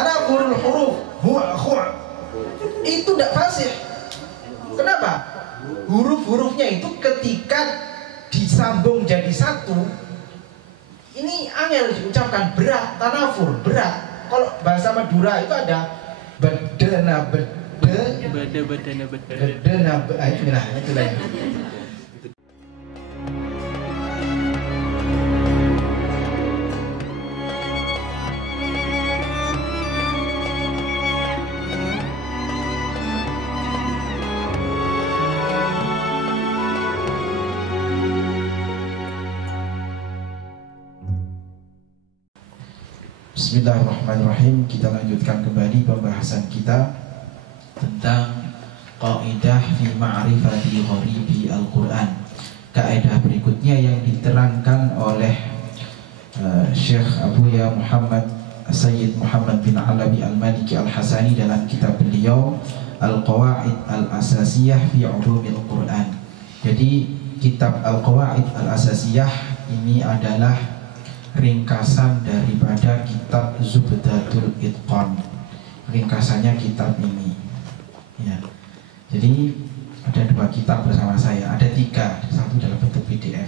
Tanafurul huruf itu tidak fasih. Kenapa? Huruf-hurufnya itu ketika disambung jadi satu, ini angel diucapkan, berat. Tanafur berat. Kalau bahasa Madura itu ada bedena itu lain. Bismillahirrahmanirrahim. Kita lanjutkan kembali pembahasan kita tentang qaidah fi ma'rifati gharibi Al-Quran. Kaidah berikutnya yang diterangkan oleh Syekh Abuya Muhammad Sayyid Muhammad bin Alawi Al-Maliki Al-Hasani dalam kitab beliau Al-Qawaid Al-Asasiyah fi Ulumil Quran. Jadi kitab Al-Qawaid Al-Asasiyah ini adalah ringkasan daripada kitab Zubdatul Itqan. Ringkasannya kitab ini ya. Jadi ada 2 kitab bersama saya, ada 3, satu dalam bentuk PDF.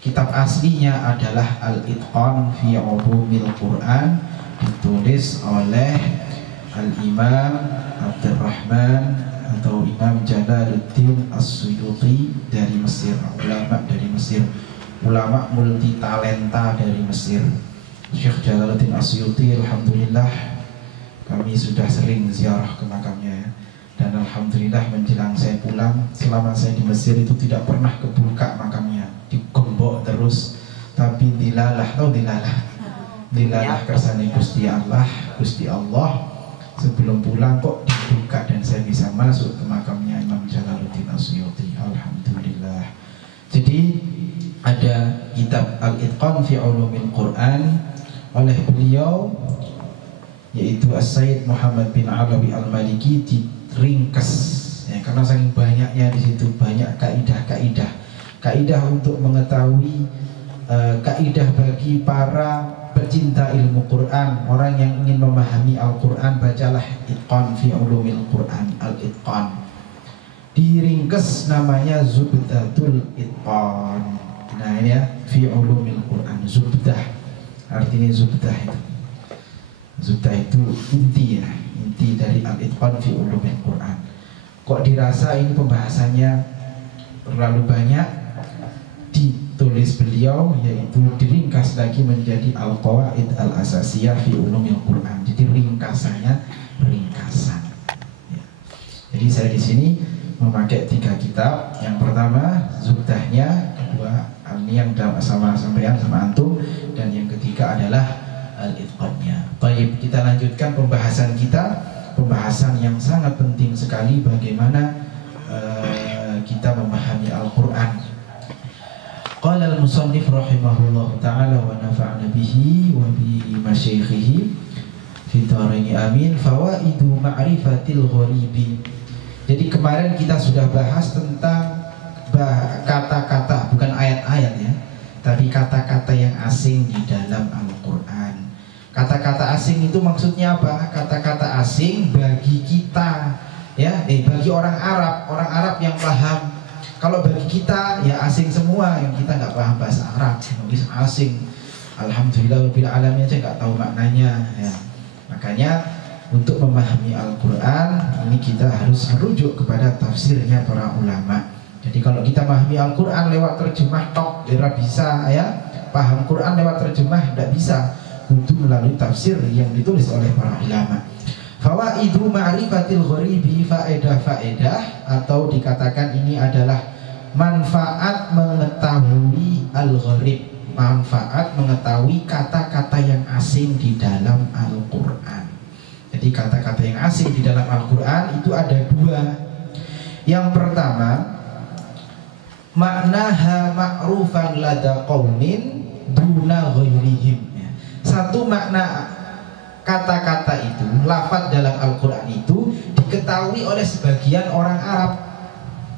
Kitab aslinya adalah Al-Itqan fi Ulumil Quran, ditulis oleh Al-Imam Abdurrahman atau Imam Jalaluddin As-Suyuti dari Mesir, ulama dari Mesir, ulama multi talenta dari Mesir. Syekh Jalaluddin As-Suyuti, alhamdulillah kami sudah sering ziarah ke makamnya ya. Dan alhamdulillah menjelang saya pulang, selama saya di Mesir itu tidak pernah kebuka makamnya, digembok terus. Tapi dilalah, tahu dilalah? Dilalah kersane Gusti Allah. Sebelum pulang kok dibuka dan saya bisa masuk ke makamnya Imam Jalaluddin As-Suyuti, alhamdulillah. Jadi ada kitab Al-Itqan fi Ulumil Quran oleh beliau, yaitu As-Sayyid Muhammad bin Alawi Al-Maliki, diringkas ya, karena saking banyaknya di situ, banyak kaidah untuk mengetahui kaidah bagi para pecinta ilmu Quran, orang yang ingin memahami Al-Quran, bacalah Itqan fi Ulumil Quran, Al-Itqan. Diringkas namanya Zubdatul Itqan. Nah ini ya, fi ulumil Quran, zubdah. Artinya zubdah itu. Zubdah itu inti ya, inti dari Al-Itqan fi ulumil Quran. Kok dirasa ini pembahasannya terlalu banyak? Ditulis beliau, yaitu diringkas lagi menjadi Al-Qawaid Al-Asasiyah fi ulumil Quran. Jadi ringkasannya ringkasan ya. Jadi saya di sini memakai 3 kitab. Yang pertama zubdahnya, kedua ini yang sama antum, dan yang ketiga adalah Al-Itqannya. Baik, kita lanjutkan pembahasan kita, pembahasan yang sangat penting sekali, bagaimana kita memahami Al-Quran. Qala al-musannif rahimahullah ta'ala wa nafa'na bihi wa bi masyaikhihi fi dharaini amin. Fawaidu ma'rifatil gharibi. Jadi kemarin kita sudah bahas tentang kata-kata, bukan ayat-ayat ya, tapi kata-kata yang asing di dalam Al-Quran. Kata-kata asing itu maksudnya apa? Kata-kata asing bagi kita ya, bagi orang Arab yang paham. Kalau bagi kita ya asing semua, yang kita nggak paham bahasa Arab, asing. Alhamdulillah rabbil alamin aja nggak tahu maknanya ya. Makanya untuk memahami Al-Quran ini kita harus merujuk kepada tafsirnya para ulama. Jadi kalau kita memahami Al-Quran lewat terjemah tok, tidak bisa ya. Paham Quran lewat terjemah tidak bisa, untuk melalui tafsir yang ditulis oleh para ulama. Fawaidu ma'rifatil gharibi, faedah-faedah, atau dikatakan ini adalah manfaat mengetahui al-gharib, manfaat mengetahui kata-kata yang asing di dalam Al-Quran. Jadi kata-kata yang asing di dalam Al-Quran itu ada 2. Yang pertama, maknaha ma'rufan lada qaumin duna ghairihim. Satu makna kata-kata itu, lafaz dalam Al-Quran itu diketahui oleh sebagian orang Arab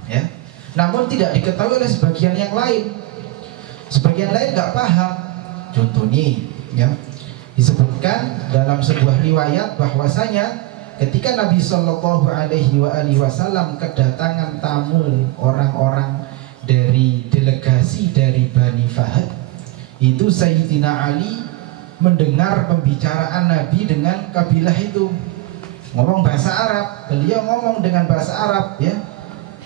ya, namun tidak diketahui oleh sebagian yang lain. Sebagian lain nggak paham. Contohnya ya, Disebutkan dalam sebuah riwayat bahwasanya ketika Nabi Shallallahu Alaihi Wasallam kedatangan tamu orang-orang dari delegasi dari Bani Fahad, itu Sayyidina Ali mendengar pembicaraan Nabi dengan kabilah itu, ngomong bahasa Arab, beliau ngomong dengan bahasa Arab ya.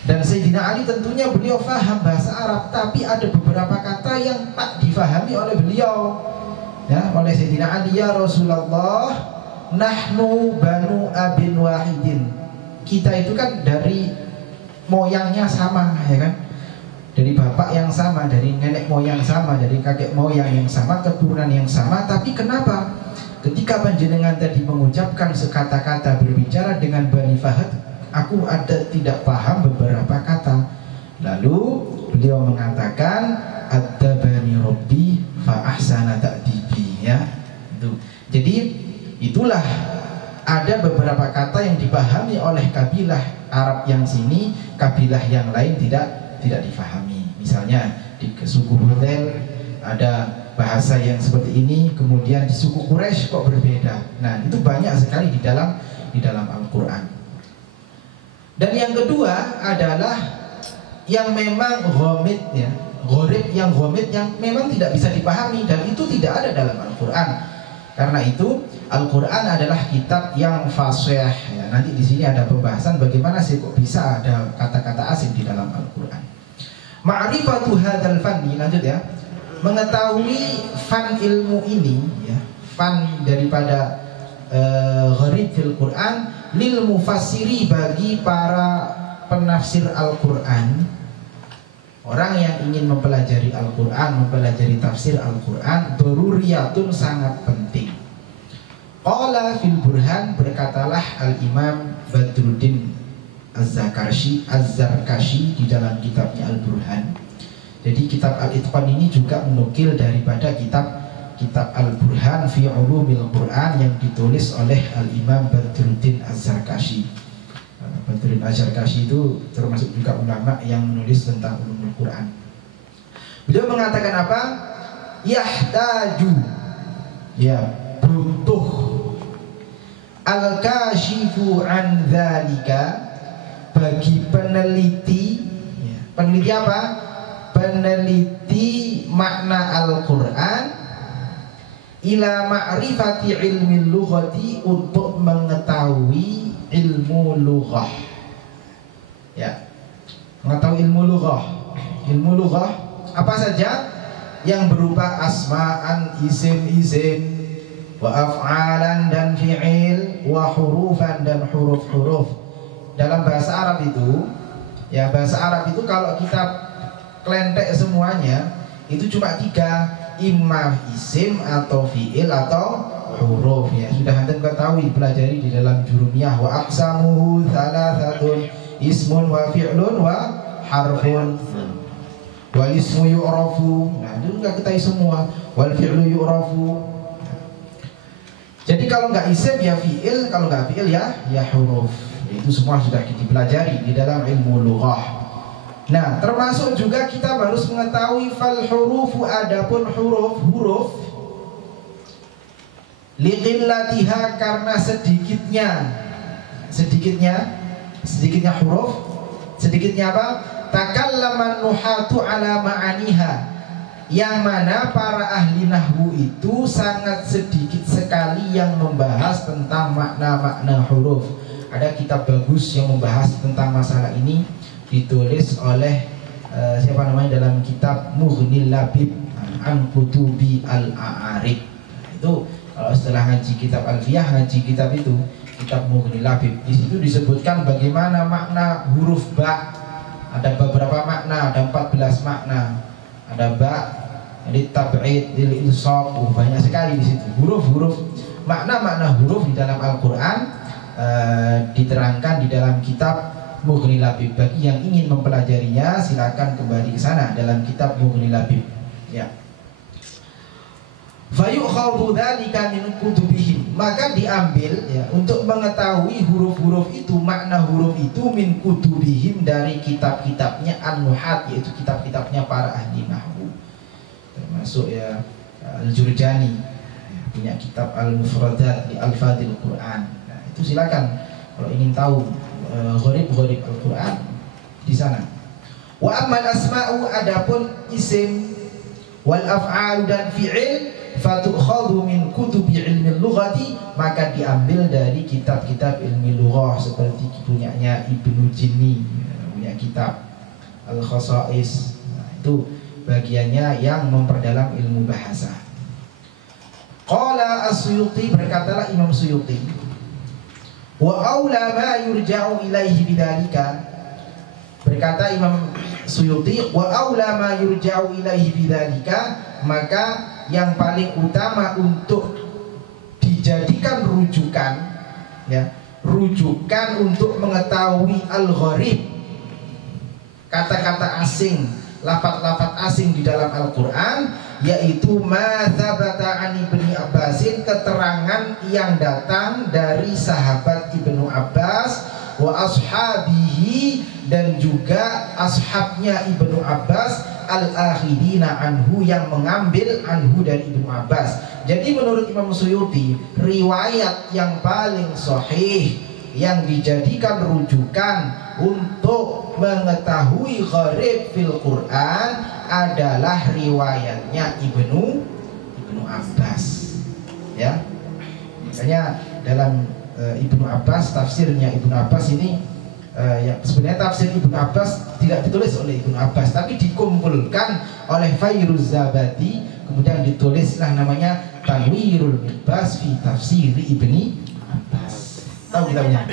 Dan Sayyidina Ali tentunya beliau faham bahasa Arab, tapi ada beberapa kata yang tak difahami oleh beliau ya, oleh Sayyidina Ali. Ya Rasulullah, nahnu banu abin wahidin, kita itu kan dari moyangnya sama ya kan, dari bapak yang sama, dari nenek moyang sama, dari kakek moyang yang sama, keturunan yang sama. Tapi kenapa ketika panjenengan tadi mengucapkan sekata-kata berbicara dengan Bani Fahad, aku tidak paham beberapa kata. Lalu beliau mengatakan, Adzabani Rabbi fa ahsana ta'dibi ya. Jadi itulah ada beberapa kata yang dipahami oleh kabilah Arab yang sini, kabilah yang lain tidak difahami. Misalnya di suku Hudzail ada bahasa yang seperti ini, kemudian di suku Quraisy kok berbeda. Nah, itu banyak sekali di dalam Al-Qur'an. Dan yang kedua adalah yang memang ghamid ya, gharib, yang ghamid yang memang tidak bisa dipahami, dan itu tidak ada dalam Al-Qur'an. Karena itu Al-Qur'an adalah kitab yang fasih ya. Nanti di sini ada pembahasan bagaimana sih kok bisa ada kata-kata asing di dalam Al-Qur'an. Ma'rifatu hadzal fanni, lanjut ya. Mengetahui fan ilmu ini ya, fan daripada gharib fil Qur'an, lil mufassiri, bagi para penafsir Al-Qur'an, orang yang ingin mempelajari Al-Qur'an, mempelajari tafsir Al-Qur'an, daruriyatun, sangat penting. Qala fil Burhan, berkatalah Al-Imam Badruddin Az-Zarkashi di dalam kitabnya Al-Burhan. Jadi kitab Al-Itqan ini juga menukil daripada kitab Al-Burhan fi Ulumil Quran yang ditulis oleh Al-Imam Badruddin Az-Zarkashi. Badruddin Az-Zarkashi itu termasuk juga ulama yang menulis tentang Ulumul Quran. Beliau mengatakan apa? Yahtaju, ya, butuh, al-kashifu an dzalika, bagi peneliti ya. Peneliti apa? Peneliti makna Al-Quran, ila ma'rifati ilmi lughati, untuk mengetahui ilmu lughah ya, mengetahui ilmu lughah. Ilmu lughah apa saja? Yang berupa asma'an, isim-isim, wa af'alan, dan fi'il, wa hurufan, dan huruf-huruf. Dalam bahasa Arab itu ya, bahasa Arab itu kalau kita kelentek semuanya itu cuma 3, imma isim atau fi'il atau huruf ya. Sudah anda ketahui, pelajari di dalam Jurumiyah, wa aqsamuhu thalathatun, ismun wa fi'lun wa harfun, wal ismu yu'rafu. Nah, itu enggak ketahui semua. Wal fi'lu yu'rafu. Jadi kalau enggak isim ya fi'il, kalau enggak fi'il ya huruf. Itu semua sudah dipelajari di dalam ilmu lughah. Nah, termasuk juga kita harus mengetahui fal hurufu, adapun huruf liqillatiha, karena sedikitnya huruf, sedikitnya apa? Takallaman nuhatu ala ma'aniha, yang mana para ahli nahwu itu sangat sedikit sekali yang membahas tentang makna-makna huruf. Ada kitab bagus yang membahas tentang masalah ini, ditulis oleh siapa namanya, dalam kitab Mughnil Labib an Kutubi Al-A'arib. Itu kalau setelah ngaji kitab Alfiyah, ngaji kitab itu, kitab Mughnil Labib, di situ disebutkan bagaimana makna huruf ba. Ada beberapa makna, ada 14 makna. Ada ba, jadi tab'id, lil insaf, banyak sekali di situ. Huruf-huruf, makna-makna huruf di dalam Al-Qur'an diterangkan di dalam kitab Mughnil Labib. Bagi yang ingin mempelajarinya, silakan kembali ke sana dalam kitab Mughnil Labib. Ya. Fayukhadhu dzalika min kutubihim, maka diambil ya, untuk mengetahui huruf-huruf itu, makna huruf itu, min kutubihim, dari kitab-kitabnya an-nuhat, yaitu kitab-kitabnya para ahli nahwu. Termasuk ya Al-Jurjani. punya kitab Al-Mufradat li Al-Fadil Quran. Nah, itu silakan kalau ingin tahu gharib-gharib Al-Quran di sana. Wa ammal asma'u, adapun isim wal af'al dan fi'il fatukhadhu min kutubi ilmi lughati, maka diambil dari kitab-kitab ilmi lughah seperti punyanya Ibnu Jinni, punya kitab Al-Khasa'is. Nah, itu bagiannya yang memperdalam ilmu bahasa. Qala As-Suyuti, berkatalah Imam Suyuti, wa aula ma yurja'u ilaihi bidzalika, berkata Imam Suyuti, wa aula ma yurja'u ilaihi bidzalika, maka yang paling utama untuk dijadikan rujukan, ya, rujukan untuk mengetahui al-gharib, kata-kata asing, lafaz-lafaz asing di dalam Al-Quran, yaitu ma tsabata an Ibnu Abbasin, keterangan yang datang dari sahabat Ibnu Abbas, wa ashabihi, dan juga ashabnya Ibnu Abbas, al-akhidina anhu, yang mengambil anhu dari Ibnu Abbas. Jadi menurut Imam Suyuti, riwayat yang paling sahih yang dijadikan rujukan untuk mengetahui gharib fil Quran adalah riwayatnya Ibnu Abbas, ya. Makanya dalam Ibnu Abbas, tafsirnya Ibnu Abbas ini yang sebenarnya tafsir Ibnu Abbas tidak ditulis oleh Ibnu Abbas, tapi dikumpulkan oleh Fairuz Zabadi, kemudian ditulislah namanya Tanwirul Miqbas fi Tafsir Ibni Abbas. Tahu kitabnya?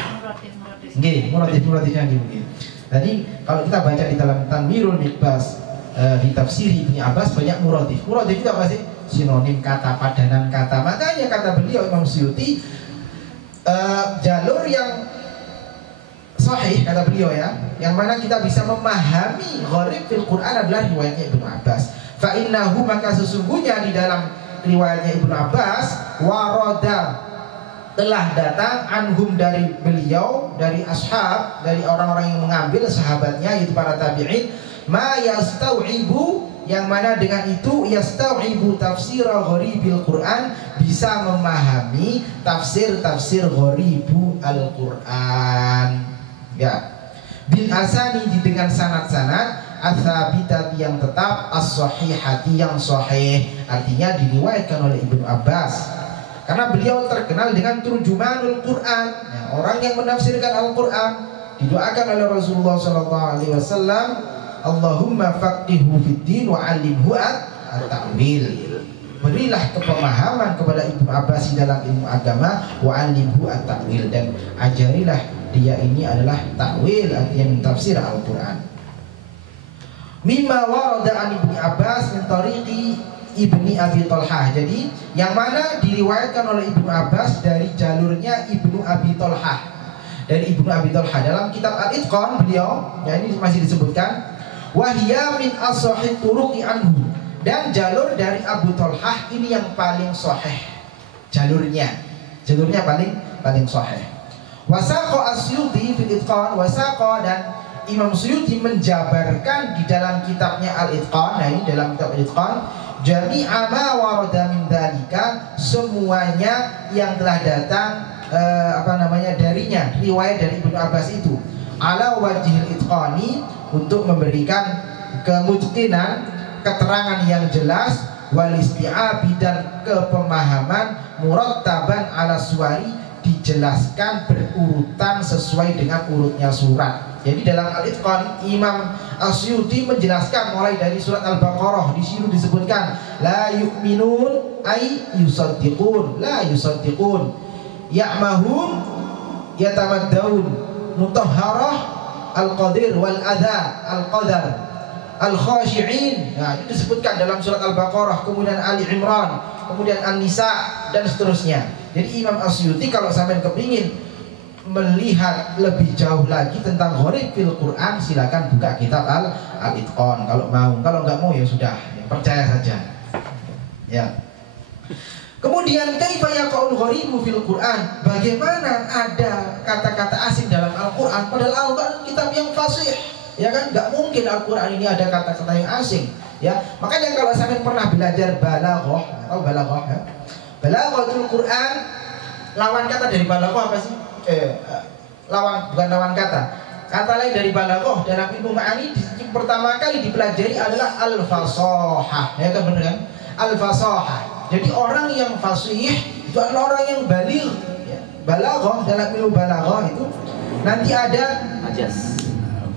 Nggih, muratif-muratifnya nggih. Jadi kalau kita baca di dalam Tanwirul Miqbas di Tafsir Ibni Abbas banyak muratif. Muratif itu apa sih? Sinonim kata, padanan kata. Makanya kata beliau Imam Suyuti, jalur yang sahih, kata beliau, ya, yang mana kita bisa memahami gharib fil Quran adalah riwayatnya Ibnu Abbas. Fa innahu, maka sesungguhnya di dalam riwayatnya Ibnu Abbas, warada, telah datang, anhum, dari beliau, dari ashab, dari orang-orang yang mengambil, sahabatnya, yaitu para tabi'in, ma yastau'ibu, yang mana dengan itu yastau'ibu tafsir gharibil Quran, bisa memahami tafsir-tafsir gharibu Al-Quran, ya, bil asani, dengan sanad-sanad ats-tsabitat, yang tetap, as-sahihati, yang sahih, artinya diriwayatkan oleh Ibnu Abbas. Karena beliau terkenal dengan turjumanul Quran, ya, orang yang menafsirkan Al-Quran. Didoakan oleh Rasulullah SAW, Allahumma faqihhu fid-din wa 'allimhu at-ta'wil. Berilah kepemahaman kepada Ibnu Abbas dalam ilmu agama, wa 'allimhu at-ta'wil, dan ajarilah dia ini adalah takwil, artinya mentafsir Al-Quran. Mimma warada an Ibni Abbas min tariqi Ibni Abi Thalhah. Jadi yang mana diriwayatkan oleh Ibnu Abbas dari jalurnya Ibnu Abi Thalhah. Dari Ibnu Abi Thalhah dalam kitab Al-Itqan beliau, ya, ini masih disebutkan wahya min as-sahih turuqi anhu, dan jalur dari Abu Thalhah ini yang paling sahih. Jalurnya paling sahih. Wasaqa As-Suyuti fil Itqan, wasaqa, dan Imam Suyuti menjabarkan di dalam kitabnya Al-Itqan, nah ini dalam kitab Al-Itqan, jami'a ma warada min dzalika, semuanya yang telah datang darinya, riwayat dari Ibnu Abbas itu, ala wajhil itqani, untuk memberikan kemungkinan, keterangan yang jelas, wal isti'abi, dan kepemahaman, murattaban ala suwari, dijelaskan berurutan sesuai dengan urutnya surat. Jadi dalam Al-Itqan Imam As-Suyuti menjelaskan mulai dari surat Al-Baqarah, di sini disebutkan la yu'minun ay yusaddiqun, la yusaddiqun, ya'mahun yatamaddaun, mutahharah al-qadir wal adha al-qadar, al-khashi'in. Nah, itu disebutkan dalam surat Al-Baqarah, kemudian Ali Imran, kemudian An-Nisa, dan seterusnya. Jadi Imam As-Suyuti kalau sampai kepingin melihat lebih jauh lagi tentang gharib fil Quran, silakan buka kitab Al-Itqan kalau mau. Kalau nggak mau ya sudah, ya, percaya saja. Ya. Kemudian kaifa yaqaul gharibu fil Quran? Bagaimana ada kata-kata asing dalam Al-Quran, padahal Al-Quran kitab yang fasih, ya kan? Nggak mungkin Al-Quran ini ada kata-kata yang asing, ya. Makanya kalau sampai pernah belajar balaghah, atau balaghah, ya? Balaghatul Quran, lawan kata dari balaghah apa sih? Bukan lawan kata. Kata lain dari balaghah dalam ilmu ma'ani yang pertama kali dipelajari adalah al-fasahah. Ya kan benar kan? Al-fasahah. Jadi orang yang fasih itu adalah orang yang baligh. Ya. Balaghah dalam ilmu balaghah itu nanti ada Majas.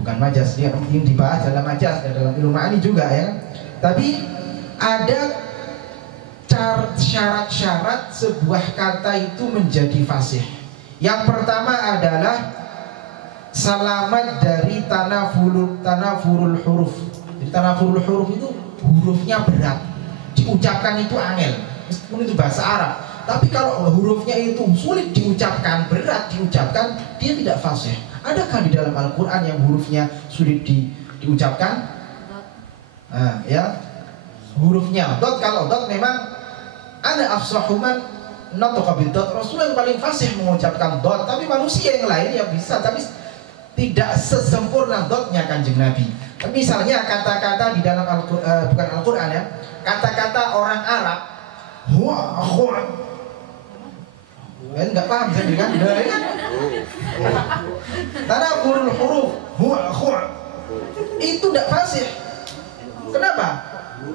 bukan majas, dia yang dibahas dalam majas dan dalam ilmu ma'ani juga ya. Tapi ada syarat-syarat sebuah kata itu menjadi fasih. Yang pertama adalah selamat dari tanafurul huruf. Jadi tanafurul huruf itu hurufnya berat, diucapkan itu angel, meskipun itu bahasa Arab. Tapi kalau hurufnya itu sulit diucapkan, berat diucapkan, dia tidak fasih. Adakah di dalam Al-Quran yang hurufnya sulit diucapkan? Ya, hurufnya dot. Kalau dot memang ada afsahuman nataqa bidot. Rasulullah yang paling fasih mengucapkan dot. Tapi manusia yang lain ya bisa, tapi tidak sesempurna dotnya Kanjeng Nabi. Tapi misalnya kata-kata di dalam bukan Al-Quran ya, kata-kata orang Arab, huwa. Enggak paham saya kan? Tanafurul huruf, huwa. Itu tidak fasih. Kenapa?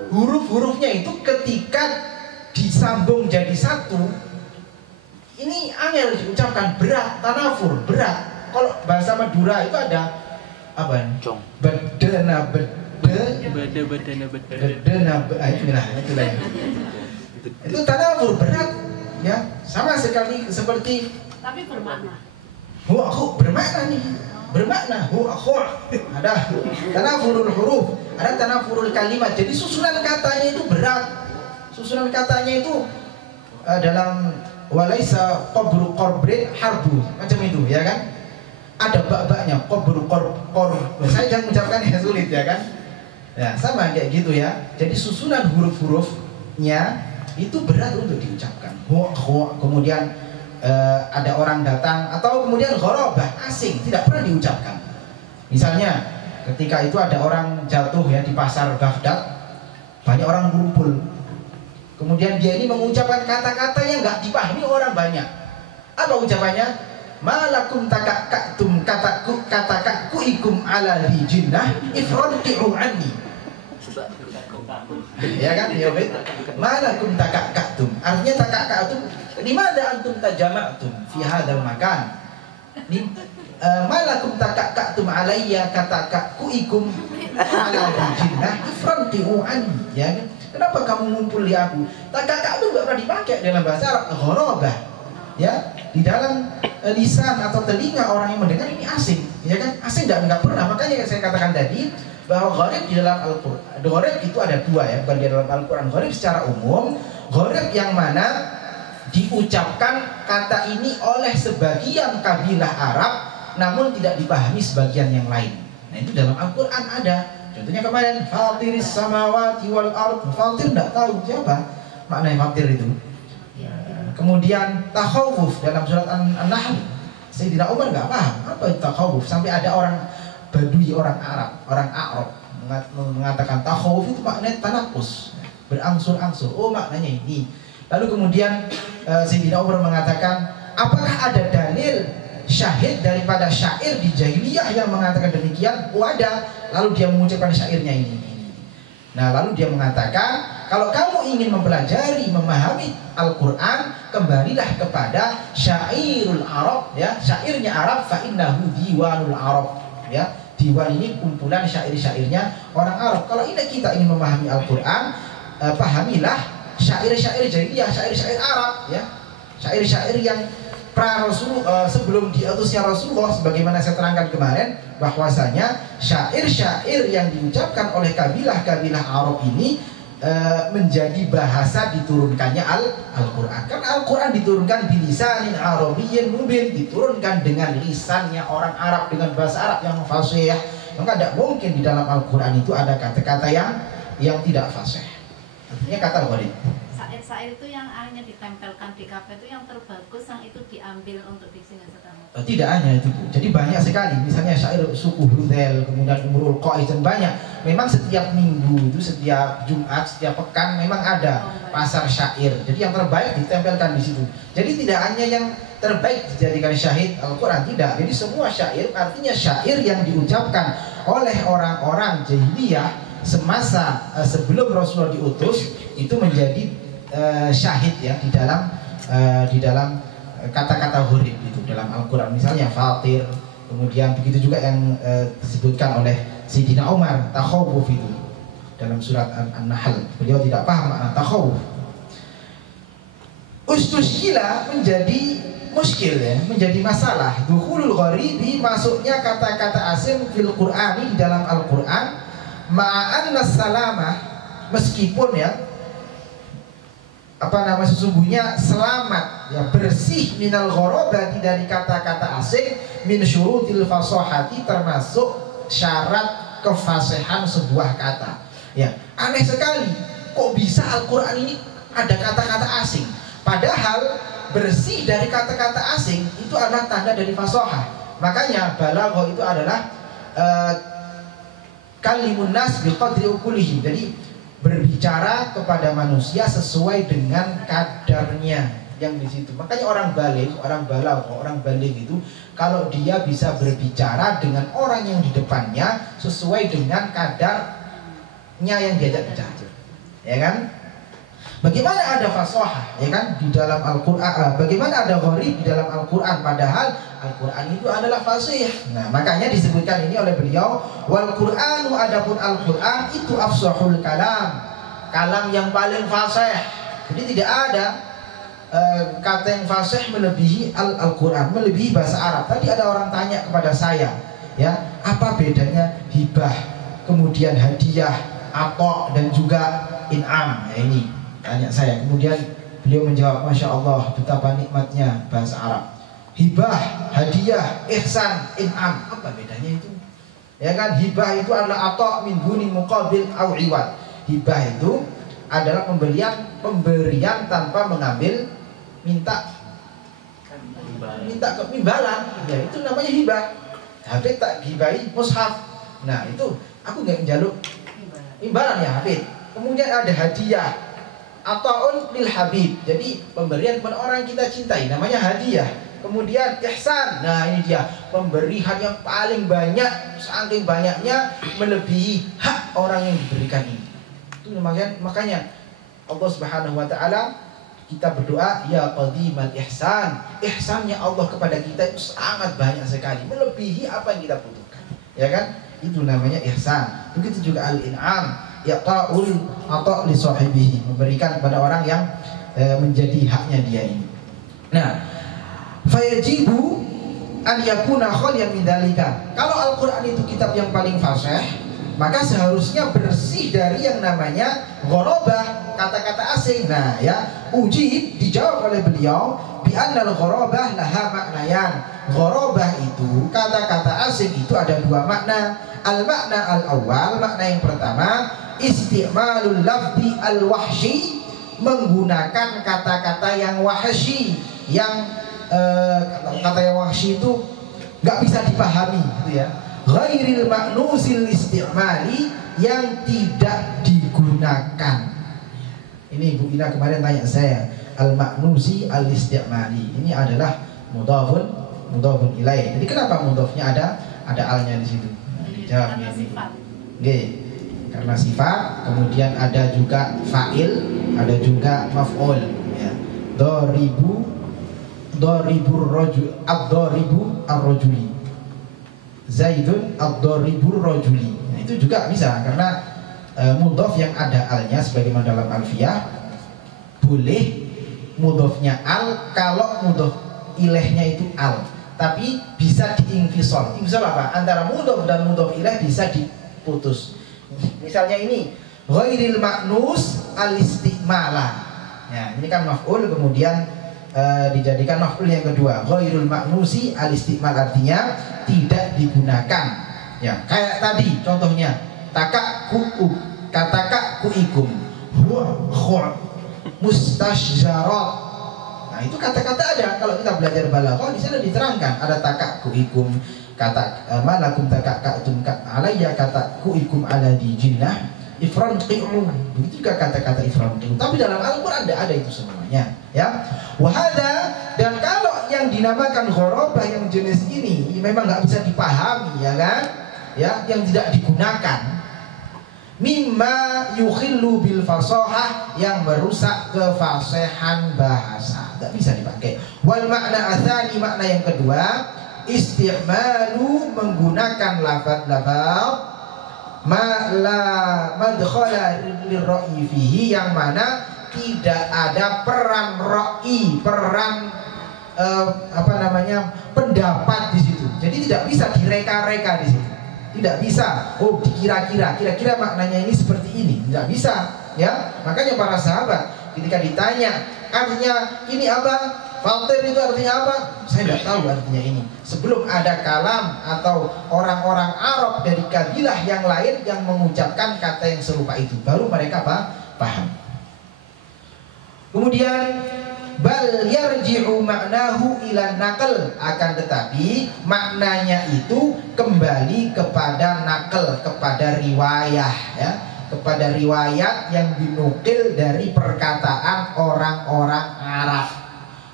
Huruf-hurufnya itu ketika disambung jadi satu, ini angel diucapkan, berat, tanafur, berat. Kalau bahasa Madura itu ada apa? Cong. Bedena. Itu tanafur berat, ya. Sama sekali seperti. Tapi bermakna. Bermakna nih. Bermakna ada tanafurul huruf, ada tanafurul kalimat. Jadi susunan katanya itu berat. Susunan katanya itu dalam walaisa qabru qabrin harbu, macam itu ya kan? Ada bak-baknya, qabru qor. Saya jangan mengucapkan yang sulit ya kan? Ya, sama kayak gitu ya. Jadi susunan huruf-hurufnya itu berat untuk diucapkan. Kemudian ada orang datang atau kemudian gharabah, asing, tidak pernah diucapkan. Misalnya ketika itu ada orang jatuh ya di pasar Baghdad, banyak orang kumpul. Kemudian dia ini mengucapkan kata-kata yang nggak dipahami orang banyak. Apa ucapannya? Malakum takaktum kataku ikum ala jinnah ifranti'u anni. Ya kan? Ya baik. Malakum takaktum. Artinya takaktum, limada antum tajama'tum fi hadzal makan? Malakum takaktum alayya kataku ikum ala jinnah ifranti'u anni. Ya kan? Kenapa kamu ngumpul di aku? Takak itu nggak pernah dipakai dalam bahasa Arab. Gharabah. Ya, di dalam lisan atau telinga orang yang mendengar ini asing, ya kan? Asing nggak pernah. Makanya saya katakan tadi bahwa gharib di dalam Al-Quran, gharib itu ada dua ya, bukan di dalam Al-Quran. Gharib secara umum, gharib yang mana diucapkan kata ini oleh sebagian kabilah Arab, namun tidak dipahami sebagian yang lain. Nah itu dalam Al-Quran ada. Contohnya kemarin, Fatiris samawati wal ard. Fatir tidak tahu siapa maknanya fatir itu. Kemudian takhawuf dalam surat An-Nahl, Sayyidina Umar nggak paham apa itu takhawuf. Sampai ada orang Badui, orang Arab, orang Arab mengatakan takhawuf itu maknanya tanakus, berangsur-angsur. Oh maknanya ini. Lalu kemudian Sayyidina Umar mengatakan, apakah ada dalil syahid daripada syair di jahiliyah yang mengatakan demikian? Oh ada. Lalu dia mengucapkan syairnya ini. Nah lalu dia mengatakan, kalau kamu ingin mempelajari, memahami Al-Quran, kembalilah kepada syairul Arab, ya, syairnya Arab, fa innahu diwanul Arab, ya. Diwan ini kumpulan syair-syairnya orang Arab. Kalau ini kita ingin memahami Al-Quran, pahamilah syair-syair jahiliyah, syair-syair Arab, ya, syair-syair yang sebelum diutusnya Rasulullah, sebagaimana saya terangkan kemarin, bahwasanya syair-syair yang diucapkan oleh kabilah-kabilah Arab ini menjadi bahasa diturunkannya Al-Quran. Kan Al-Quran diturunkan bilisanin Arabiyyin mubin, diturunkan dengan lisannya orang Arab, dengan bahasa Arab yang fasih. Maka tidak mungkin di dalam Al-Quran itu ada kata-kata yang tidak fasih. Artinya kata gharib. Syair itu yang akhirnya ditempelkan di kafe itu yang terbagus, yang itu diambil untuk diksi sekarang. Tidak hanya itu, Bu. Jadi banyak sekali. Misalnya syair suku Hudel, kemudian Umrul Qais, dan banyak. Memang setiap minggu itu, setiap Jumat, setiap pekan memang ada pasar syair. Jadi yang terbaik ditempelkan di situ. Jadi tidak hanya yang terbaik dijadikan syahid Al-Quran, tidak. Jadi semua syair, artinya syair yang diucapkan oleh orang-orang jahiliyah semasa sebelum Rasulullah diutus itu menjadi syahid ya di dalam kata-kata huruf itu dalam Al-Quran. Misalnya Fatir, kemudian begitu juga yang disebutkan oleh Sayyidina Umar, takhawuf itu dalam surat An-Nahl. Beliau tidak paham makna takhawuf. Ustushkila menjadi muskil ya, menjadi masalah. Dukhulul gharibi, masuknya kata-kata asing fil Qur'ani di dalam Al-Qur'an, ma'anna salamah, meskipun ya sesungguhnya selamat ya, bersih minal ghorobati, dari kata-kata asing, min syurutil fasahati, termasuk syarat kefasihan sebuah kata. Ya, aneh sekali kok bisa Al-Qur'an ini ada kata-kata asing, padahal bersih dari kata-kata asing itu adalah tanda dari fasahah. Makanya balaghah itu adalah kalimun nas biqadri uqulihim. Jadi berbicara kepada manusia sesuai dengan kadarnya yang di situ. Makanya orang baligh itu kalau dia bisa berbicara dengan orang yang di depannya sesuai dengan kadarnya yang diajak bicara. Ya kan? Bagaimana ada fasahah ya kan di dalam Al-Qur'an? Bagaimana ada gharib di dalam Al-Qur'an, padahal Al-Qur'an itu adalah fasih. Nah, makanya disebutkan ini oleh beliau, wal Qur'anu, adapun Al-Qur'an itu afsahul kalam, kalam yang paling fasih. Jadi tidak ada kata yang fasih melebihi Al-Qur'an, melebihi bahasa Arab. Tadi ada orang tanya kepada saya, ya, apa bedanya hibah, kemudian hadiah, ato, dan juga in'am. Ya, ini tanya saya. Kemudian beliau menjawab, Masya Allah, betapa nikmatnya bahasa Arab. Hibah, hadiah, ihsan, in'am, apa bedanya itu? Ya kan, hibah itu adalah ato' min duni muqabil au iwad. Hibah itu adalah pemberian tanpa mengambil minta keimbalan. Ya, itu namanya hibah. Habib tak hibahi mushaf. Nah, itu aku nggak menjaluk imbalan ya Habib. Kemudian ada hadiah, ataun lil habib, jadi pemberian kepada orang yang kita cintai, namanya hadiah. Kemudian ihsan, nah ini dia, pemberian yang paling banyak, saking banyaknya melebihi hak orang yang diberikan ini. Itu makanya Allah Subhanahu wa taala, kita berdoa ya qadimal ihsan, ihsannya Allah kepada kita itu sangat banyak sekali, melebihi apa yang kita butuhkan, ya kan? Itu namanya ihsan. Begitu juga al-in'am, yaqa'ul ata' li sahibihi, memberikan kepada orang yang menjadi haknya dia ini. Nah, fayajibu an yakuna khaliyan min dzalika. Kalau Al-Qur'an itu kitab yang paling fasih, maka seharusnya bersih dari yang namanya gharabah, kata-kata asing. Nah, ya, ujib, dijawab oleh beliau bi annal gharabah laha maknayan. Gharabah itu, kata-kata asing itu ada dua makna. Al-makna al-awwal, makna yang pertama, isti'malul lafzi al-wahsyi, menggunakan kata-kata yang wahsyi, yang kata yang wahsyi itu nggak bisa dipahami, gitu ya. Ghairil ma'nusil isti'mali, yang tidak digunakan. Ini Ibu Ina kemarin tanya saya, al-ma'nusi al-isti'mali, ini adalah mudhafun ilaih. Jadi kenapa mudhafnya ada alnya di situ? Jawabnya ini. Nggih. Karena sifat, kemudian ada juga fa'il, ada juga maf'ul, ya. Daribur rajul, ad-daribu ar-rajuli. Zaidun ad-daribur rajuli. Nah, itu juga bisa karena mudhaf yang ada alnya, sebagaimana dalam alfiyah, boleh mudhafnya al kalau mudhaf ilaihnya itu al, tapi bisa diinfisal. Infisal apa? Antara mudhaf dan mudhaf ilaih bisa diputus. Misalnya ini ghairil ma'nus al-isti'mala. Ya, ini kan maf'ul, kemudian dijadikan maf'ul yang kedua. Ghairul ma'nusi al-isti'mal, artinya tidak digunakan. Ya, kayak tadi contohnya takakku, katakakuikum, huwa mustashjarat. Nah, itu kata-kata ada. Kalau kita belajar balaghah di sana diterangkan ada takakkuikum, kata malakum takakatum alayya katakuikum ala di jinnah. ifranqi'u. Begitu juga kata-kata ifranqi'u. Tapi dalam Al-Qur'an tidak ada itu semuanya, ya. Wahada, dan kalau yang dinamakan ghorabah yang jenis ini memang nggak bisa dipahami, ya kan? Ya, yang tidak digunakan. Mimma yukhillu bil fasahah, yang merusak kefasihan bahasa, tidak bisa dipakai. Wal makna atsani, makna yang kedua, isti'malu, menggunakan lafaz-lafaz ma la madkhala lirra'i fihi, yang mana tidak ada peran ra'i, peran pendapat di situ. Jadi tidak bisa direka-reka di situ. Tidak bisa, oh kira-kira maknanya ini seperti ini. Tidak bisa, ya. Makanya para sahabat ketika ditanya artinya ini apa? Fatir itu artinya apa? Saya tidak tahu artinya ini. Sebelum ada kalam atau orang-orang Arab dari kabilah yang lain yang mengucapkan kata yang serupa itu, baru mereka paham. Kemudian bal yarji'u maknahu ila naql, akan tetapi maknanya itu kembali kepada naql, kepada riwayah, ya, kepada riwayat yang dinukil dari perkataan orang-orang Arab.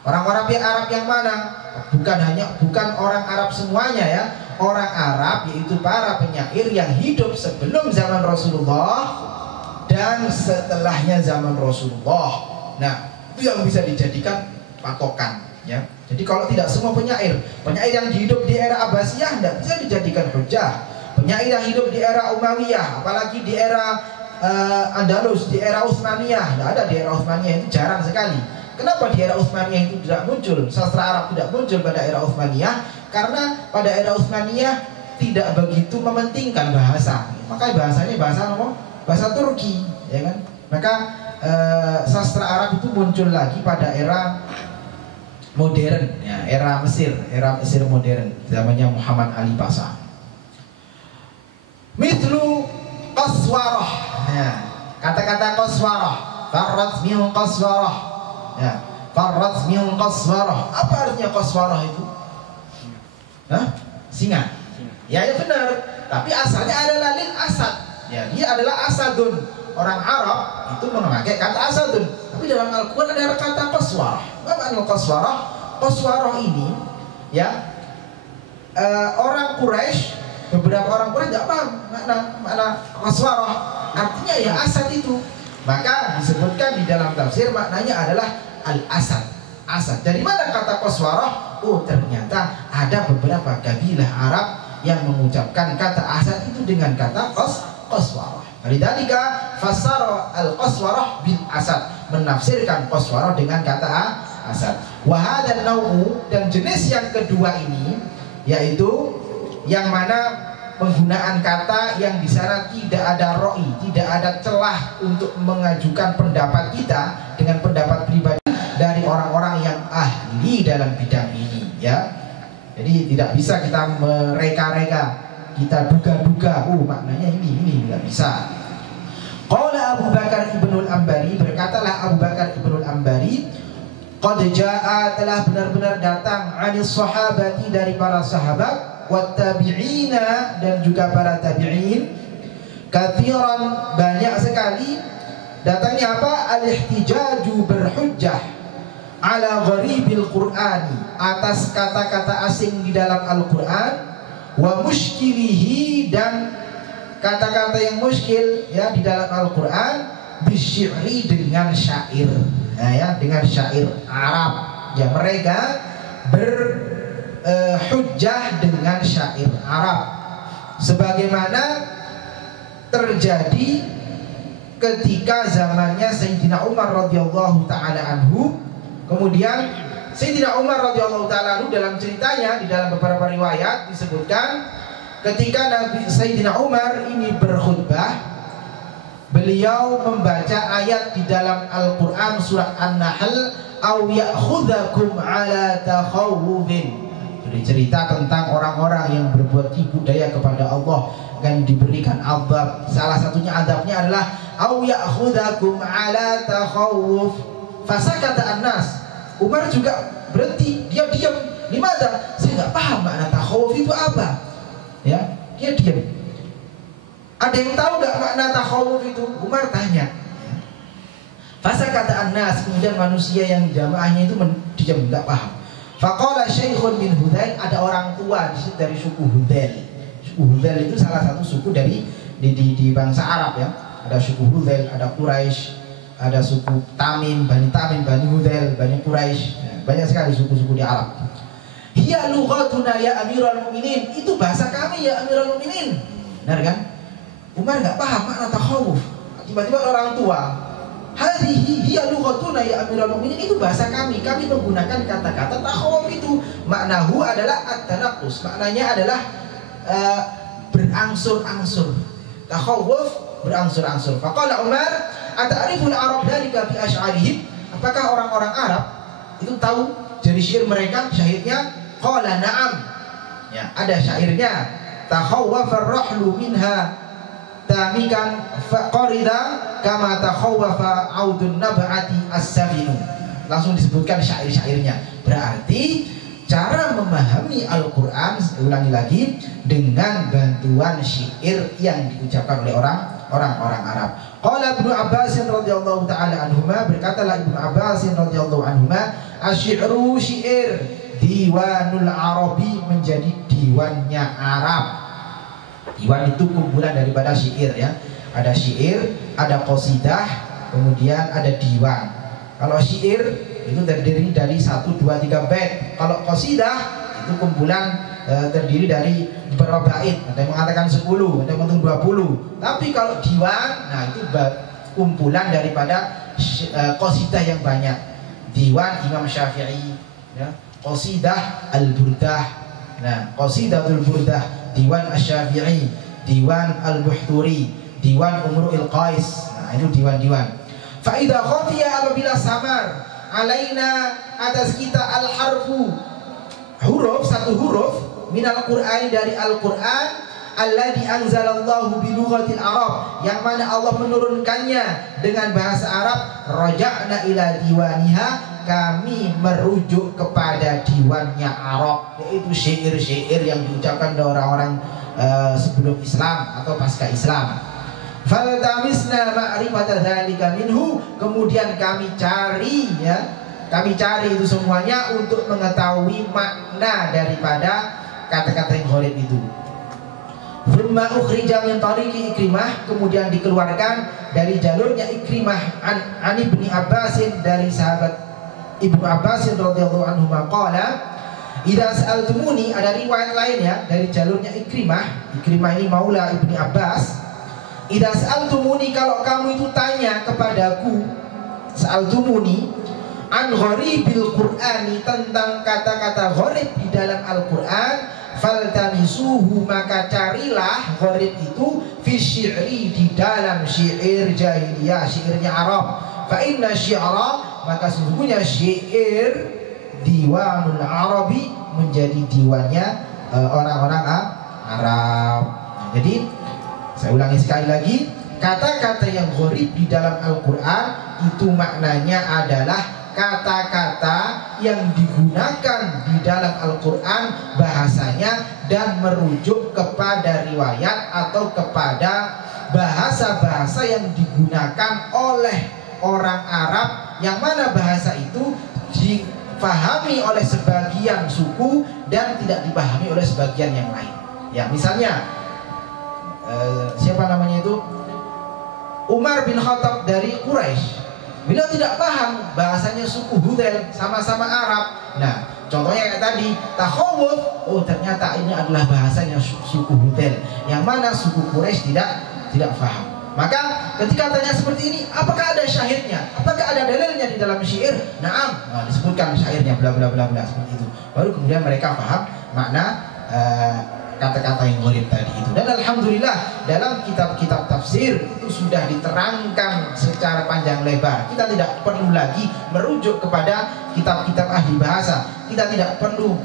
Orang-orang Arab yang mana? Bukan orang Arab semuanya, ya. Orang Arab yaitu para penyair yang hidup sebelum zaman Rasulullah dan setelahnya zaman Rasulullah. Nah, itu yang bisa dijadikan patokan, ya. Jadi kalau tidak semua penyair yang hidup di era Abbasiyah tidak bisa dijadikan hujjah. Penyair yang hidup di era Umayyah, apalagi di era Andalus, di era Utsmaniyah, tidak ada. Di era Utsmaniyah itu jarang sekali. Kenapa di era Utsmaniyah itu tidak muncul? Sastra Arab tidak muncul pada era Utsmaniyah karena pada era Utsmaniyah tidak begitu mementingkan bahasa. Makanya bahasanya bahasa apa? Bahasa Turki, ya kan? Maka sastra Arab itu muncul lagi pada era modern, ya, era Mesir modern, zamannya Muhammad Ali Pasha. Mithlu qaswarah, ya, kata-kata qaswarah, farrat min qaswarah. Ya, farrat min qaswarah. Apa artinya qaswarah itu? Hah? Singa. Ya, ya benar. Tapi asalnya adalah lil asad. Ya, dia adalah asadun. Orang Arab itu memakai kata asadun. Tapi dalam Al-Quran ada kata qaswarah. Apa artinya qaswarah? Qaswarah ini, ya, orang Quraisy, beberapa orang Quraisy tidak paham makna qaswarah. Artinya ya asad itu. Maka disebutkan di dalam tafsir maknanya adalah al-asad. Asad. Dari mana kata qaswarah? Oh, ternyata ada beberapa kabilah Arab yang mengucapkan kata asad itu dengan kata qaswarah. Lidzalika fassara al-qaswarah bil asad, menafsirkan qaswarah dengan kata asad. Wa hadzal nau'u, dan jenis yang kedua ini yaitu yang mana penggunaan kata yang di sana tidak ada roi, tidak ada celah untuk mengajukan pendapat kita dengan pendapat pribadi dari orang-orang yang ahli dalam bidang ini, ya. Jadi tidak bisa kita mereka-reka, kita duga-duga, oh maknanya ini tidak bisa. Qala Abu Bakar Ibnul Ambari, berkatalah Abu Bakar Ibnul Ambari, qad jaa, telah benar-benar datang, anis sahabati, dari para sahabat, wat tabi'ina, dan juga para tabi'in, kathiran, banyak sekali datangnya apa? Al-ihtijaju, berhujjah, ala gharibil Qur'ani, atas kata-kata asing di dalam Al-Quran, wa mushkilihi, dan kata-kata yang muskil, ya, di dalam Al-Quran, bisy'ri, dengan syair, ya, dengan syair Arab, ya, mereka hujjah dengan syair Arab, sebagaimana terjadi ketika zamannya Sayyidina Umar radhiyallahu taala anhu. Kemudian Sayyidina Umar radhiyallahu taala anhu, dalam ceritanya di dalam beberapa riwayat disebutkan ketika Nabi Sayyidina Umar ini berkhutbah, beliau membaca ayat di dalam Al-Quran surat An-Nahl, aw ya'khudzakum ala takhawufin. Jadi cerita tentang orang-orang yang berbuat tipu daya kepada Allah akan diberikan azab. Salah satunya azabnya adalah aw ya'khudzakum ala takhawuf. Fasakata an-nas. Umar juga berhenti, dia diam. Limadha? Saya nggak paham makna takhawuf itu apa. Ya, dia diam. Ada yang tahu nggak makna takhawuf itu? Umar tanya. Fasa kata Anas, kemudian manusia yang jamaahnya itu diam, nggak paham. Faqala Syaikhun bin Hudzail, ada orang tua dari suku Hudzail. Suku Hudzail itu salah satu suku dari di bangsa Arab ya. Ada suku Hudzail, ada Quraisy, ada suku Tamim, Bani Hudzail, Bani Quraisy. Ya, banyak sekali suku-suku di Arab. Hiya lughatuna ya Amirul Mukminin, itu bahasa kami ya Amirul Mukminin. Benar kan? Umar nggak paham makna takhawuf. Tiba-tiba orang tua, hadhihi hiya lughatuna ya Amirul Mukminin, itu bahasa kami. Kami menggunakan kata-kata takhawuf itu. Maknahu adalah at-tanaqqus. Maknanya adalah berangsur-angsur. Takhawuf berangsur-angsur. Faqala Umar, ata'riful Arab dzalika fi asy'arihim? Apakah orang-orang Arab itu tahu dari syair mereka? Syairnya qala na'am. Ya, ada syairnya. Takhawwafa ar-rahlu minha tamikan faqarida kama takhawwafa audun nab'ati as-safinu. Langsung disebutkan syair-syairnya. Berarti cara memahami Al-Qur'an, ulangi lagi, dengan bantuan syair yang diucapkan oleh orang-orang Arab. Qala Ibnu Abbas radhiyallahu taala anhuma, berkatalah Ibnu Abbas radhiyallahu anhuma, asy-syi'ru syair diwanul Arabi, menjadi diwannya Arab. Diwan itu kumpulan daripada syair ya. Ada syair, ada qasidah, kemudian ada diwan. Kalau syair itu terdiri dari 1, 2, 3 bait. Kalau qasidah itu kumpulan terdiri dari beberapa bait. Ada yang mengatakan 10, ada yang mengatakan 20. Tapi kalau diwan, nah itu kumpulan daripada qasidah yang banyak. Diwan Imam Syafi'i ya. Qasidah Al-Burdah. Nah, Qasidatul Burdah, Diwan Asy-Syafi'i, Diwan Al-Buhturi, Diwan Umrul Qais. Nah, itu diwan-diwan. Fa idza khafiya, apabila samar alaina atas kita al-harfu, huruf, satu huruf minal Qur'an, dari Al-Qur'an, alladzi anzalallahu bi lughatil Arab, yang mana Allah menurunkannya dengan bahasa Arab, raja'na ila diwaniha, kami merujuk kepada diwannya Arab, yaitu syair-syair yang diucapkan oleh orang-orang sebelum Islam atau pasca Islam. Faltamisna ma'rifata dzalika minhu, kemudian kami cari ya, kami cari itu semuanya untuk mengetahui makna daripada kata-kata yang gharib itu. Thumma ukhrija min tariqi Ikrimah, kemudian dikeluarkan dari jalurnya Ikrimah an Ibnu Abbas, dari sahabat Ibnu Abbas radhiyallahu anhu qala, idza sa'altumuni, ada riwayat lain ya dari jalurnya Ikrimah. Ikrimah ini maula Ibnu Abbas. Idza sa'altumuni, kalau kamu itu tanya kepadaku, sa'altumuni an gharibil Qur'ani, tentang kata-kata gharib di dalam Al-Qur'an, faltamisuhu, maka carilah gharib itu fi syi'ri, di dalam syair jahiliyah, syairnya Arab. Fa inna syi'ra, maka sesungguhnya syair diwanul Arabi, menjadi diwannya orang-orang Arab. Jadi saya ulangi sekali lagi, kata-kata yang gharib di dalam Al-Quran itu maknanya adalah kata-kata yang digunakan di dalam Al-Quran bahasanya dan merujuk kepada riwayat atau kepada bahasa-bahasa yang digunakan oleh orang Arab, yang mana bahasa itu dipahami oleh sebagian suku dan tidak dipahami oleh sebagian yang lain. Ya, misalnya siapa namanya itu, Umar bin Khattab dari Quraisy, beliau tidak paham bahasanya suku Hudzail, sama-sama Arab. Nah, contohnya kayak tadi takhawuf, oh ternyata ini adalah bahasanya suku Hudzail, yang mana suku Quraisy tidak paham. Maka ketika tanya seperti ini, apakah ada syairnya? Apakah ada dalilnya di dalam syair? Naam, disebutkan syairnya bla bla bla bla, seperti itu. Baru kemudian mereka paham makna kata-kata yang gharib tadi itu. Dan alhamdulillah dalam kitab-kitab tafsir itu sudah diterangkan secara panjang lebar. Kita tidak perlu lagi merujuk kepada kitab-kitab ahli bahasa. Kita tidak perlu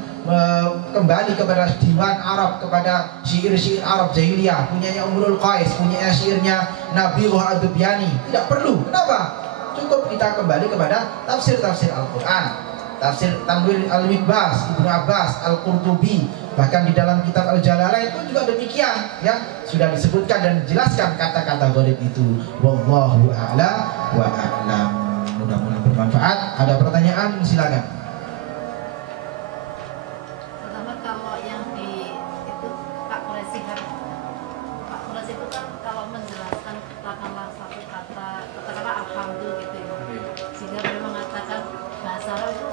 kembali kepada diwan Arab, kepada syair-syair Arab jahiliyah, punyanya Umrul Qais, punyanya syairnya Nabighah Ad-Dubyani. Tidak perlu. Kenapa? Cukup kita kembali kepada tafsir-tafsir Al-Quran. tafsir Tanwir Al-Mikbas, Ibnu Abbas, Al-Qurtubi, bahkan di dalam kitab Al-Jalalain pun juga demikian ya, sudah disebutkan dan dijelaskan kata-kata gharib itu. Wallahu a'la wa a'lam. Mudah-mudahan bermanfaat. Ada pertanyaan silakan. Pertama, kalau yang di itu Pak Quraisy itu kan kalau menjelaskan katakanlah satu kata, katakanlah alhamdulillah gitu ya, sehingga beliau mengatakan bahasa Arab itu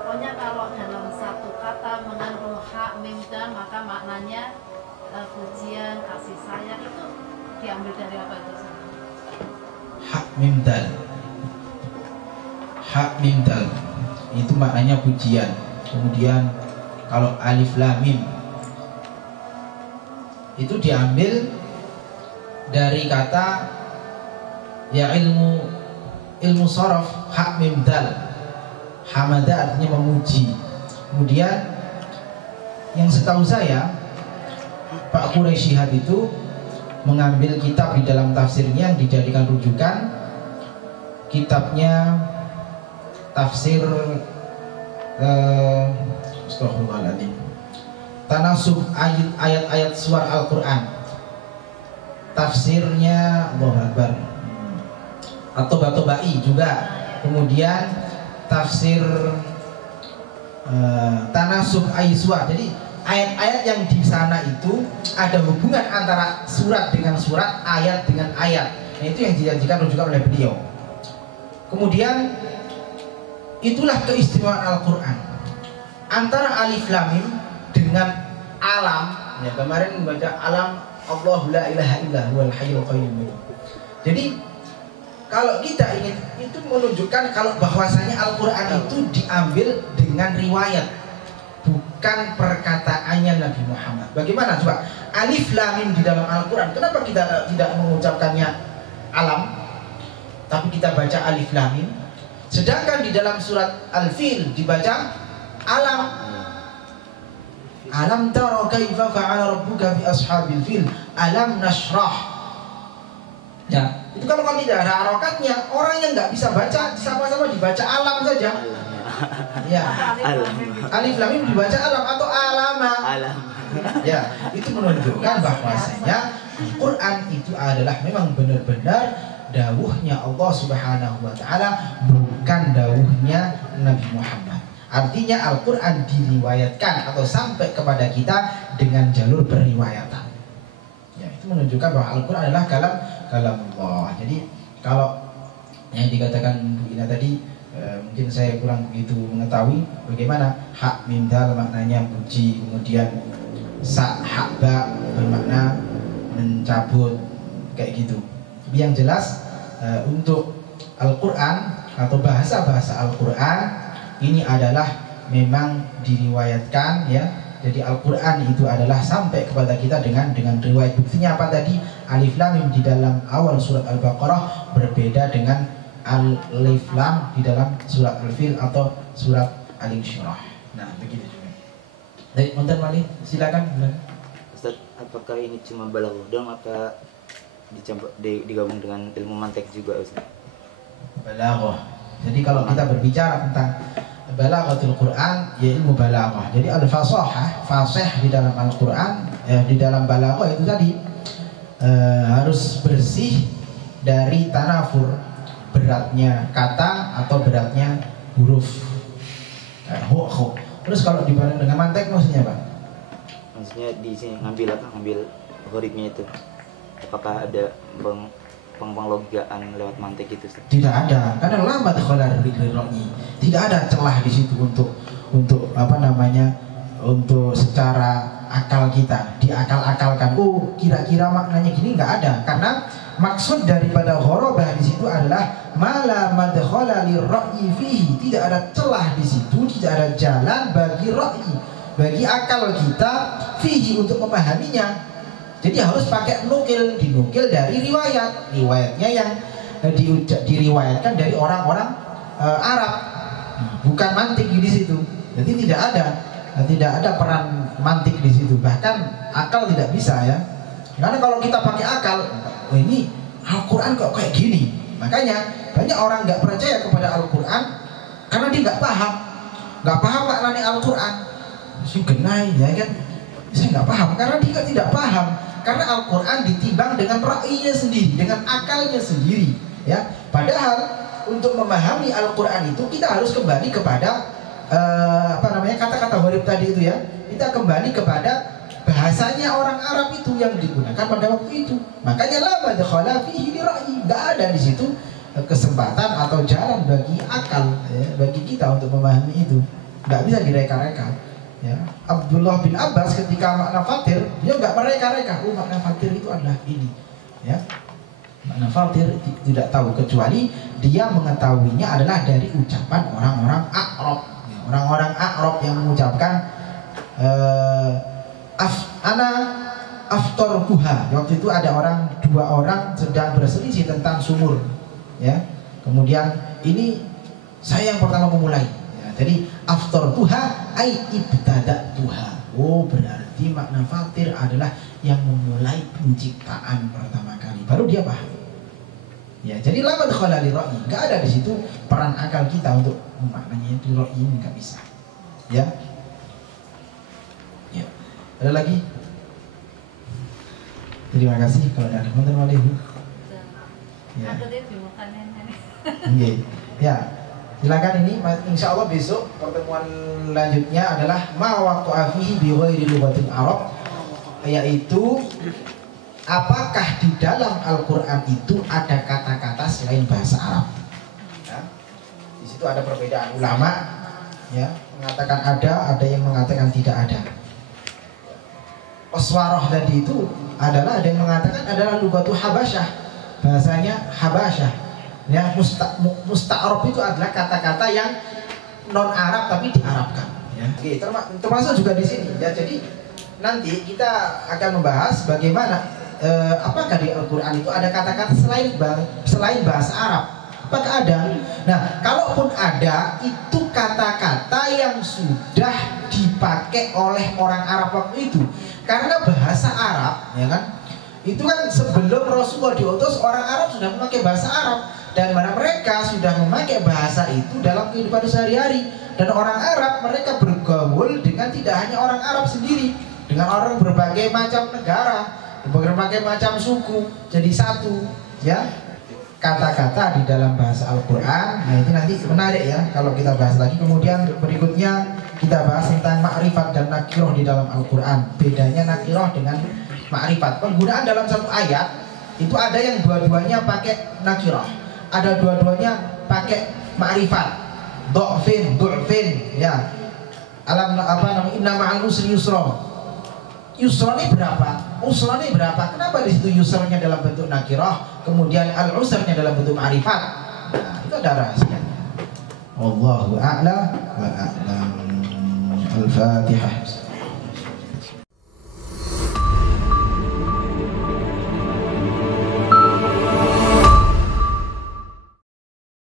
pokoknya kalau dalam satu kata mengandung hak mim dan maka maknanya pujian, kasih sayang, itu diambil dari apa itu? Hak mim dal. Hak mim dal itu maknanya pujian. Kemudian kalau alif lam mim itu diambil dari kata ya ilmu sorof, hak mim dal. Hamada artinya memuji. Kemudian yang setahu saya Pak Quraisy Shihab itu mengambil kitab di dalam tafsirnya yang dijadikan rujukan, kitabnya tafsir Astagfirullahaladzim, Tanasub ayat-ayat suar Al-Quran, tafsirnya Allahu Akbar, atau Batobai juga. Kemudian tafsir Tanasub ayat-suar. Jadi ayat-ayat yang di sana itu ada hubungan antara surat dengan surat, ayat dengan ayat. Nah, itu yang dijanjikan rujukan oleh beliau. Kemudian itulah keistimewaan Al-Quran. Antara alif lam mim dengan alam. Ya, kemarin membaca alam Allahu la ilaha illa huwal hayyul qayyum. Jadi kalau kita ingin itu menunjukkan kalau bahwasanya Al-Quran itu diambil dengan riwayat, bukan perkataannya Nabi Muhammad. Bagaimana coba alif lam mim di dalam Al-Quran? Kenapa kita tidak mengucapkannya alam, tapi kita baca alif lam mim? Sedangkan di dalam surat Al-Fil dibaca alam. Alam tara kaifa fa'ala rabbuka bi ashabil fil, alam nashrah. Ya, itu kalau tidak ada harokatnya, orang yang nggak bisa baca sama-sama dibaca alam saja. Ya, alif lam mim dibaca alam atau alama. Ya, itu menunjukkan bahwasanya Al-Quran itu adalah memang benar-benar dawuhnya Allah Subhanahu wa Ta'ala, bukan dawuhnya Nabi Muhammad. Artinya Al-Quran diriwayatkan atau sampai kepada kita dengan jalur periwayatan. Ya, itu menunjukkan bahwa Al-Quran adalah kalam Allah. Jadi kalau yang dikatakan Bu Ina tadi, mungkin saya kurang begitu mengetahui bagaimana hak mim dal maknanya puji, kemudian sa hak ba bermakna mencabut, kayak gitu. Tapi yang jelas untuk Al-Quran atau bahasa-bahasa Al-Quran ini adalah memang diriwayatkan ya. Jadi Al-Quran itu adalah sampai kepada kita dengan riwayat. Buktinya apa tadi? Alif lam mim di dalam awal surat Al-Baqarah berbeda dengan alif lam di dalam surat Al-Fil atau surat Al-Insyirah. Nah, begitu juga. Baik, Monten Mali, silakan. Ustaz, apakah ini cuma balaghah doang atau digabung dengan ilmu mantek juga, Ustaz? Balaghah. Jadi kalau kita berbicara tentang balaghatul Quran, ya ilmu balaghah. Jadi al-fasahah, fasih di dalam Al-Quran, di dalam balaghah itu tadi harus bersih dari tanafur, beratnya kata atau beratnya huruf. Terus kalau dibanding dengan mantek maksudnya apa? Maksudnya di sini ngambil gharibnya itu. Apakah ada penglogaan lewat mantek itu? Tidak ada, karena lama tidak ada celah di situ untuk apa namanya, untuk secara akal kita diakal-akalkan. Oh, kira-kira maknanya gini, nggak ada. Karena maksud daripada ghorobah di situ adalah mala madkhala lirra'yi fihi. Tidak ada celah di situ, tidak ada jalan bagi ra'yi, bagi akal kita fihi untuk memahaminya. Jadi harus pakai dinukil dari riwayatnya yang diriwayatkan dari orang-orang Arab, bukan mantik di situ. Jadi tidak ada peran mantik di situ. Bahkan akal tidak bisa ya. Karena kalau kita pakai akal, oh ini Al-Quran kok kayak gini. Makanya banyak orang nggak percaya kepada Al-Quran karena dia nggak paham. nggak paham maknanya Al-Quran, sih genai ya kan, saya nggak paham karena dia tidak paham, karena Al-Quran ditimbang dengan ra'yinya sendiri, dengan akalnya sendiri ya. Padahal untuk memahami Al-Quran itu kita harus kembali kepada kata-kata gharib tadi itu ya. Kita kembali kepada bahasanya orang Arab itu yang digunakan pada waktu itu. Makanya la madkhala fihi li ra'yi, nggak ada di situ kesempatan atau jalan bagi akal ya, bagi kita untuk memahami itu, nggak bisa direka-reka ya. Abdullah bin Abbas ketika makna fatir, dia nggak mereka-reka, makna fatir itu adalah ini ya. Makna fatir tidak tahu, kecuali dia mengetahuinya adalah dari ucapan orang-orang A'rab ya. Orang-orang A'rab yang mengucapkan ana aftor kuha. Waktu itu ada dua orang sedang berselisih tentang sumur ya. Kemudian ini saya yang pertama memulai ya. Jadi aftor tuha ai ibtada tuha. Oh, berarti makna fatir adalah yang memulai penciptaan pertama kali, baru dia paham ya. Jadi la madkhala li ra'yi, enggak ada di situ peran akal kita untuk memaknanya itu ra'yi, enggak bisa ya. Ya, ada lagi? Terima kasih kalau ada komentar walihu. Ya. Okay. Ya, silakan. Ini insya Allah besok pertemuan lanjutnya adalah ma waqa'a fihi bi ghairi lughatil Arab, yaitu apakah di dalam Al-Quran itu ada kata-kata selain bahasa Arab ya. Di situ ada perbedaan ulama ya, mengatakan ada yang mengatakan tidak ada. Oswaroh tadi itu adalah ada yang mengatakan adalah lugatul Habasyah, bahasanya Habasyah ya. Musta'arab itu adalah kata-kata yang non Arab tapi diarabkan ya. Oke, termasuk juga di sini ya. Jadi nanti kita akan membahas bagaimana apakah di Al-Quran itu ada kata-kata selain bahasa Arab. Apakah ada? Nah, kalaupun ada, itu kata-kata yang sudah dipakai oleh orang Arab waktu itu. Karena bahasa Arab, ya kan? Itu kan sebelum Rasulullah diutus, orang Arab sudah memakai bahasa Arab, dan mana mereka sudah memakai bahasa itu dalam kehidupan sehari-hari. Dan orang Arab mereka bergaul dengan tidak hanya orang Arab sendiri, dengan orang berbagai macam negara, berbagai macam suku, jadi satu, ya. Kata-kata di dalam bahasa Al-Quran, nah itu nanti menarik ya kalau kita bahas lagi. Kemudian berikutnya kita bahas tentang ma'rifat dan nakiroh di dalam Al-Quran. Bedanya nakiroh dengan ma'rifat. Penggunaan dalam satu ayat itu ada yang dua-duanya pakai nakiroh, ada dua-duanya pakai ma'rifat. Du'fin ya. Alam inna ma'al usri yusra. Yusranya berapa? Usranya berapa? Kenapa di situ yusranya dalam bentuk nakirah, kemudian al-usranya dalam bentuk ma'rifat? Nah, itu ada rahasianya. Wallahu a'lam wa a'lam. Al-Fatihah.